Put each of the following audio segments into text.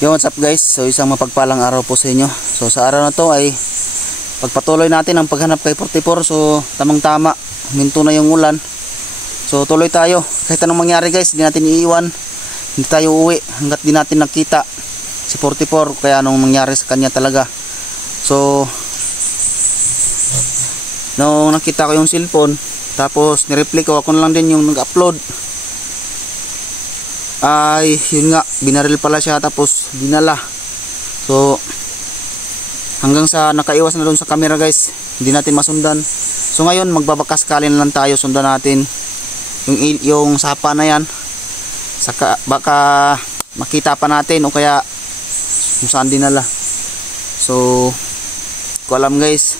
Yo, what's up guys? So isang mapagpalang araw po sa inyo. So sa araw na to ay pagpatuloy natin ang paghanap kay 44. So tamang tama, huminto na yung ulan. So tuloy tayo. Kahit anong mangyari guys, hindi natin iiwan. Hindi tayo uuwi hanggat di natin nakita si 44. Kaya anong mangyari sa kanya talaga. So nung nakita ko yung cellphone, tapos nireplay ko, ako na lang din yung nag-upload. Ay yun nga, binaril pala siya tapos dinala. So hanggang sa nakaiwas na doon sa camera guys, hindi natin masundan. So ngayon magbabakas kalin lang tayo, sundan natin yung sapa na yan. Saka baka makita pa natin o kaya kung saan dinala. So ko alam guys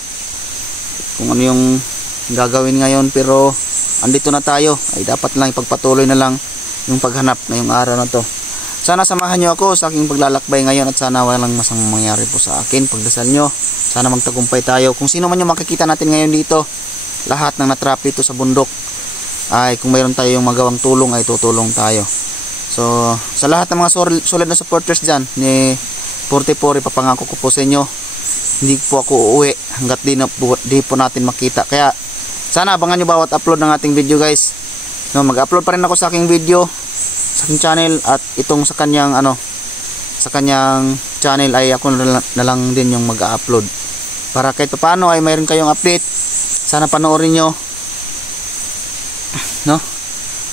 kung ano yung gagawin ngayon, pero andito na tayo. Ay dapat lang ipagpatuloy na lang yung paghanap ngayong araw na to. Sana samahan nyo ako sa aking paglalakbay ngayon at sana walang masamang mangyari po sa akin. Pagdasal nyo, sana magtagumpay tayo. Kung sino man yung makikita natin ngayon dito, lahat ng natrap dito sa bundok, ay kung mayroon tayo yung magawang tulong ay tutulong tayo. So sa lahat ng mga solid na supporters dyan ni 44, ipapangako ko po sa inyo, hindi po ako uuwi hanggat di po natin makita. Kaya sana abangan nyo bawat upload ng ating video guys. No, mag-upload pa rin ako sa aking video sa aking channel, at itong sa kanyang sa kanyang channel ay ako na lang din yung mag-upload para kahit paano ay mayroon kayong update. Sana panoorin nyo, no?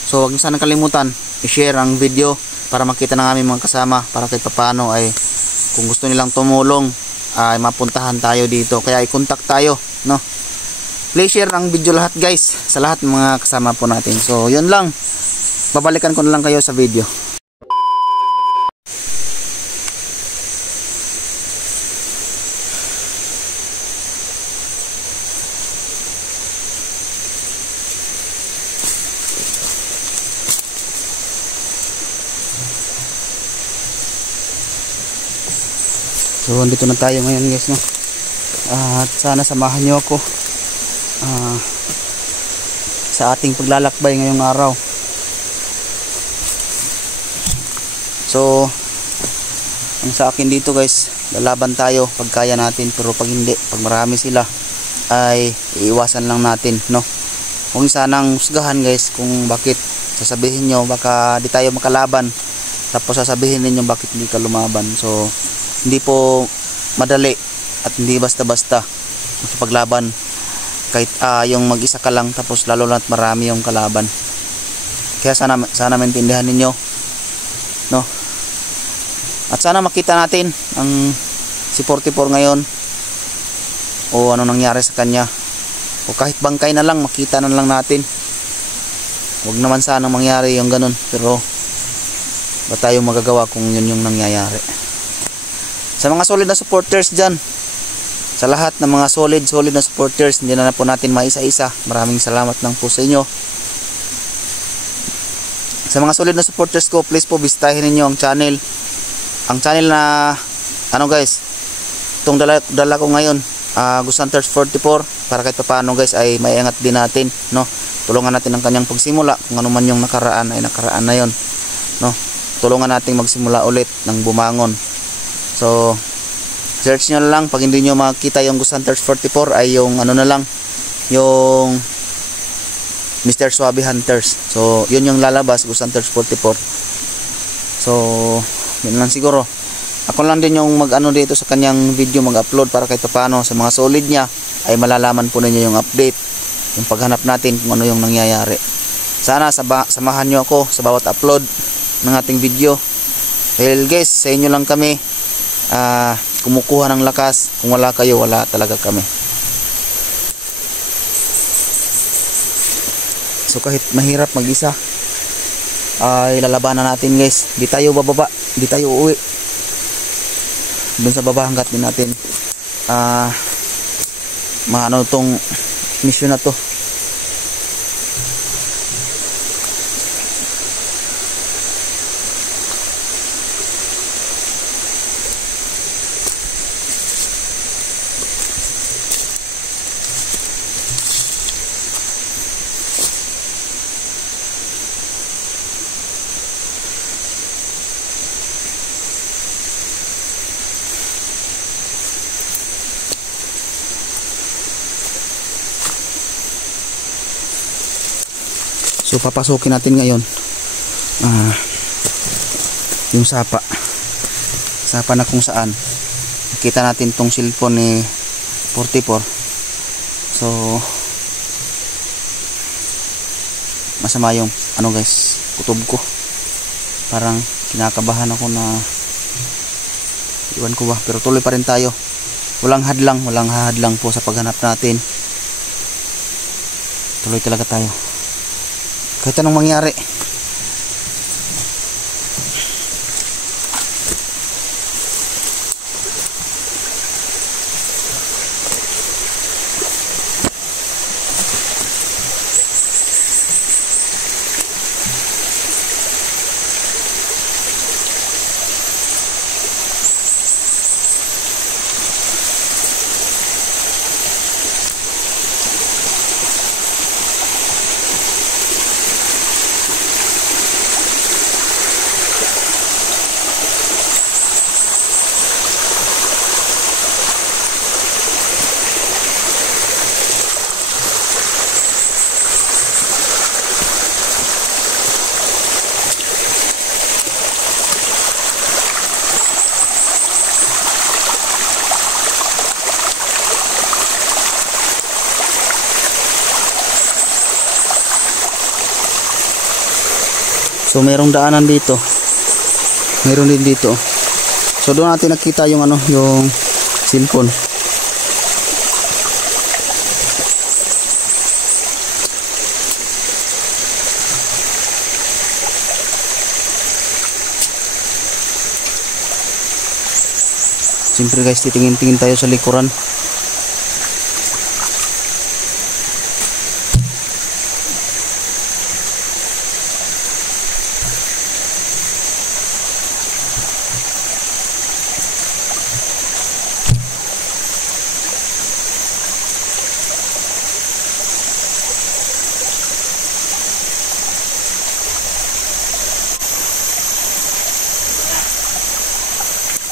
So wag niyo sana kalimutan i-share ang video para makita ng aming mga kasama, para kahit paano ay kung gusto nilang tumulong ay mapuntahan tayo dito. Kaya i-contact tayo, no? Please share ang video lahat guys, sa lahat ng mga kasama po natin. So yun lang, babalikan ko na lang kayo sa video. So andito na tayo ngayon guys, no? At sana samahan nyo ako sa ating paglalakbay ngayong araw. So ang sa akin dito guys, lalaban tayo pag kaya natin, pero pag hindi, pag marami sila ay iiwasan lang natin, no? Huwag sanang husgahan guys kung bakit sasabihin nyo baka di tayo makalaban, tapos sasabihin ninyo bakit hindi ka lumaban. So hindi po madali at hindi basta-basta makipaglaban kahit yung mag-isa ka lang, tapos lalo na't marami yung kalaban. Kaya sana maintindihan ninyo, no? At sana makita natin ang si 44 ngayon, o ano nangyari sa kanya, o kahit bangkay na lang makita na lang natin. Huwag naman sana mangyari yung ganun, pero ba tayo magagawa kung yun yung nangyayari. Sa mga solid na supporters dyan, sa lahat ng mga solid na supporters, hindi na po natin maisa-isa, maraming salamat lang po sa inyo. Sa mga solid na supporters ko, please po bisitahin niyo ang channel na guys, itong dala ko ngayon, Gushanters 44, para kahit paano guys ay maiangat din natin, no? Tulungan natin ang kanyang pagsimula. Kung ano man yung nakaraan ay nakaraan na yon, no? Tulungan natin magsimula ulit ng bumangon. So search nyo lang, pag hindi nyo makita yung Gushanters 44 ay yung ano na lang, yung Mr. Suave Hunters. So yun yung lalabas, Gushanters 44. So yun lang siguro. Ako lang din yung mag-ano dito sa kanyang video, mag-upload para kahit paano sa mga solid niya ay malalaman po ninyo yung update, yung paghanap natin kung ano yung nangyayari. Sana samahan nyo ako sa bawat upload ng ating video. Dahil guys, sa inyo lang kami kumukuha ng lakas. Kung wala kayo, wala talaga kami. So kahit mahirap mag-isa ay lalabanan natin guys. Di tayo bababa, di tayo uuwi dun sa baba hanggat din natin maano tong mission na to. So papasukin natin ngayon yung sapa na kung saan nakita natin tong cellphone ni 44. So masama yung ano guys, kutob ko. Parang kinakabahan ako na iwan ko ba, pero tuloy pa rin tayo. Walang hahadlang po sa paghanap natin. Tuloy talaga tayo kahit anong mangyari. So mayroong daanan dito. Mayroon din dito. So doon natin nakita yung yung cellphone. Siyempre guys, titingin-tingin tayo sa likuran.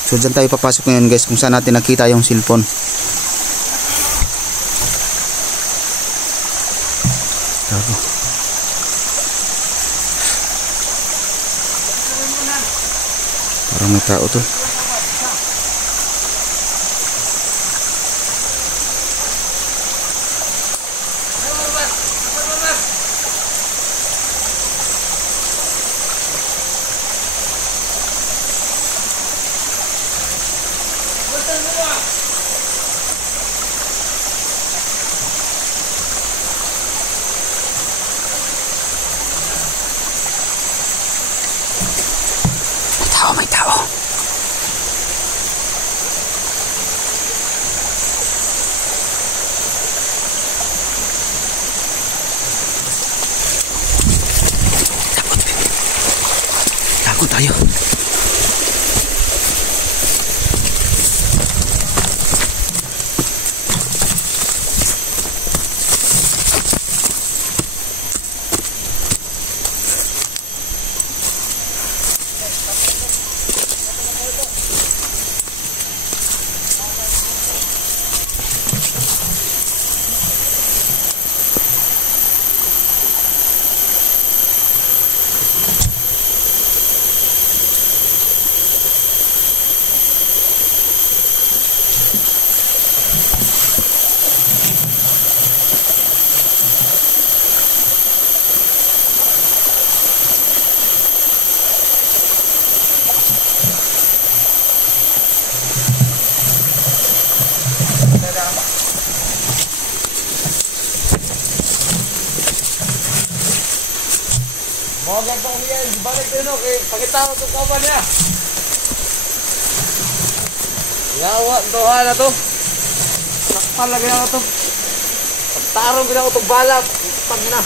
So dyan tayo papasok ngayon guys, kung saan natin nakita yung cellphone. Parang may tao to. May tao. Takot tayo. Mga ganito kami yan, balik ko yun, pakita ko itong kapan niya. Yawa, doha na to. Nakpal na ginawa to. Pagtarong ginawa itong balap, pag na.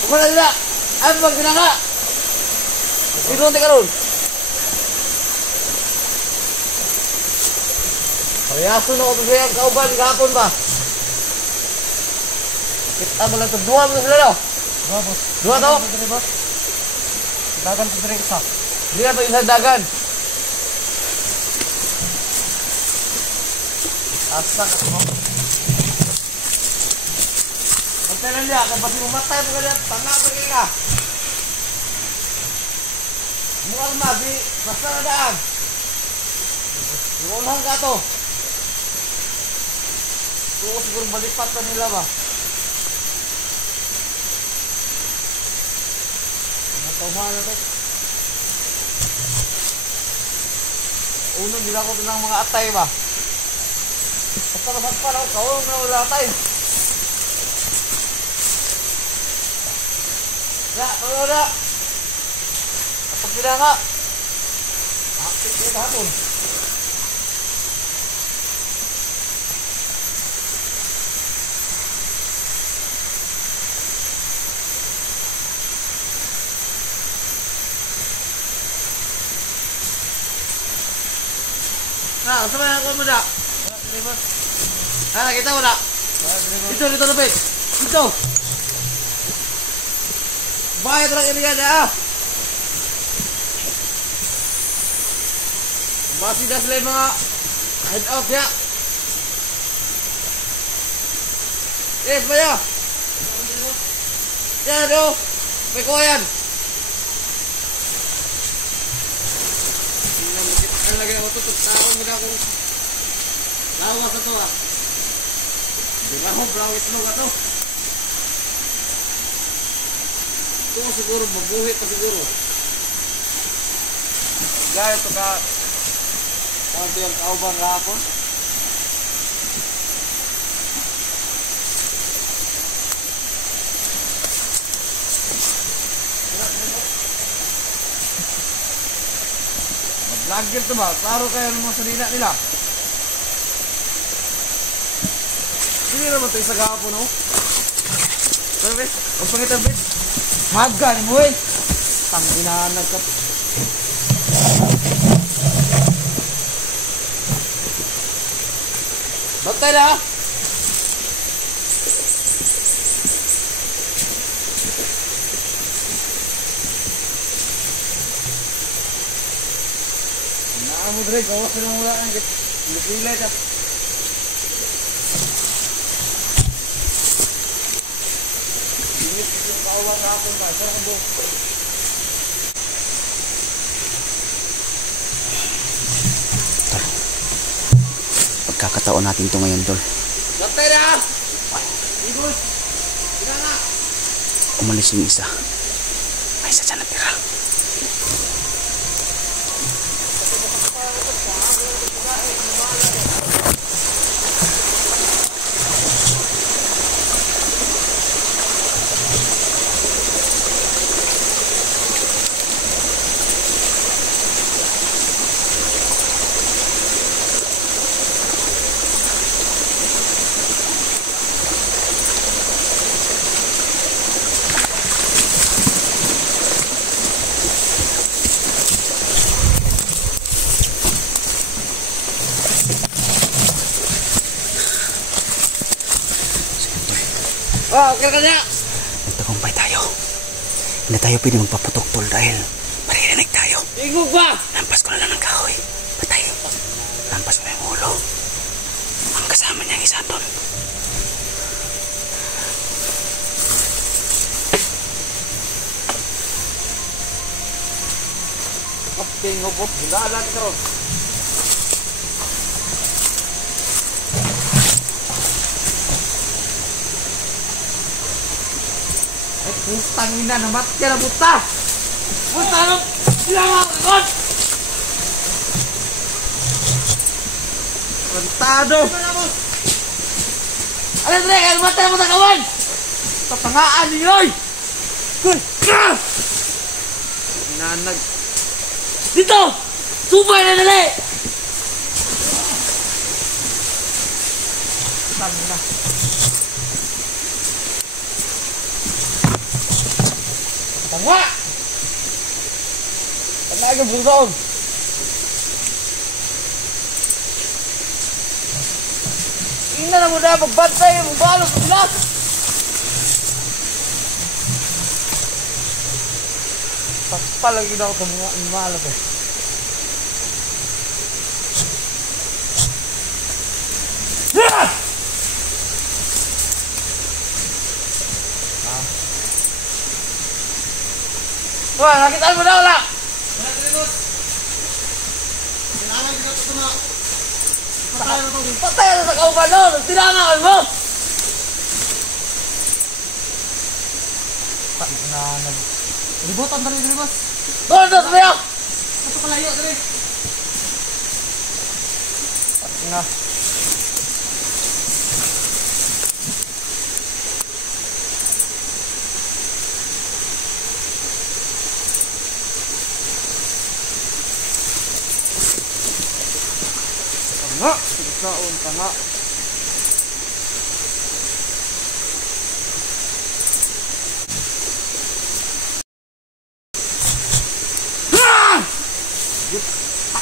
Kumala nila, ay pag ginaka. Sinunti ka ron. Payaso na ko ito siya ang kauban, kahapon ba? Kita mo lang ito. Dua mo sila daw. Dua, boss. Dua daw? Dagan ito rin isa. Hindi na ito isa dagan. Asa ka mo. Bantayan niya, kaya pati umatay mo ganyan, tanga ko ka. Mukhang mabi, basta na daan. Iunahan ka to. Oo, siguro balipat na nila ba? Natawhan na to. Unang nila ko ng mga atay ba? Basta naman pa ako, kawang na wala atay. Ya, wala. Kapag sila nga. Akit sila hapon. Nah, sama yang kau muda. Ah, kita muda. Itu lebih. Itu. Bayar terang ini ya. Masih dah selesai mga head out ya. Bayar. Ya, do. May kuha yan. Lagi ako tutup taon mo na akong lawas na to ah. Di ba akong blawit mo ka to? Ito siguro mabuhit pa siguro. Gaya ito ka konti ang kauban rapon. Lagyan ito ba? Klaro kayo ng mga salina nila. Hindi naman ito isa kahapon, no? Pero, bes, huwag pangitan, bes. Maga ni mo, eh. Tanginahan ka. Bantay na, ha? Naamo dre, gawas na lang wala ang lipilat at init yung kaawang hapon ba? Sarang ang buhok. Pagkakataon natin ito ngayon, tol. Gantay na! Igos! Sila na! Umalis yung isa. May isa dyan natira. Oh, okay ka niya! Nagtagumpay tayo. Hindi tayo pwede magpaputok, tol, dahil maririnig tayo. Ingog ba? Lampas ko na lang ng kahoy. Patay. Lampas mo yung ulo. Ang kasama niyang isa, tol. Kapting ngobot, hinaan natin ka ron. Putang ina, namat ka na buta! Buta na! Silang akot! Kantado! Alin Dre, kaya namatay na buta kawan! Tatangaan niyo yoy! Nanag! Dito! Subay na dali! Putang ina! Tangwa! Tangga ka busaon! Ina na mo na magbantay! Magbalot! Bilas! Pagpalagin ako sa mga animalat eh. Wah, nakita mo na wala. Patay na sa kauban nun. Tinangan mo. Ribotan tali diri boss. Doon, doon, sabi ako. Ato kalayo diri. Nga. Tanga, sigsaon tanga.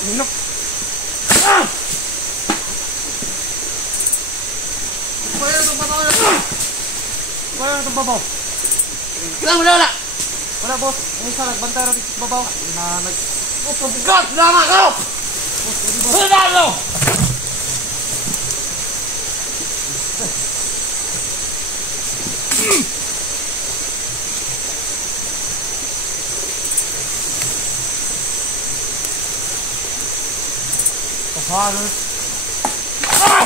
Minok. Kaya itong babaw na ito. Kaya itong babaw. Kailan mo na wala? Wala boss. Ang isa nagbantay natin sa babaw. Oh, pabigat! Nana ka! Wala mo! Father. Ah!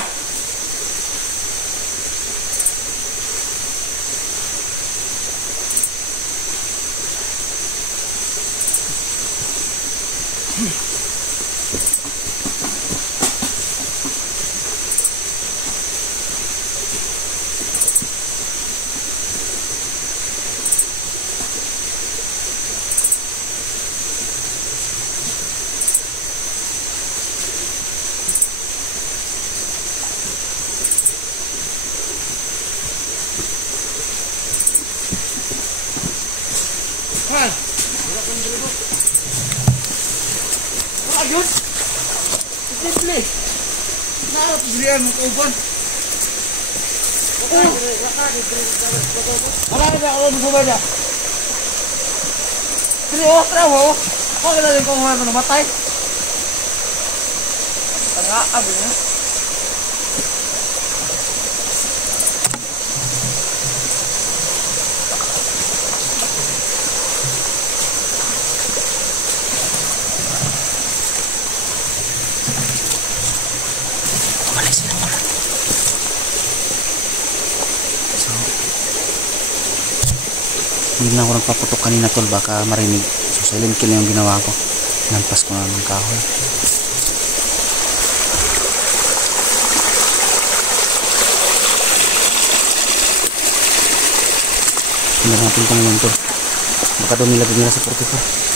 Kan? Wala yun? Simple. Nakakot dirihan mo kauban. Wala na ba ako nagubay na? Tira mo. Huwag na rin kung mga namatay. Tanga, abi na. Hindi na ako nagpaputok kanina tol, baka marinig. So silent kill yung ginawa ko. Nampas ko na ng kahoy. Tingnan natin kung naman tol. Baka doon nilagay nila sa 44.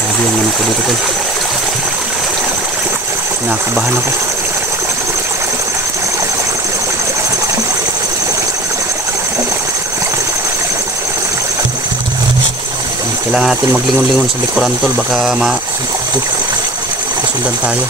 Sabi yung ano ko dito tol. Nakakabahan ako. Kailangan natin maglingon-lingon sa likuran tol, baka masundan tayo.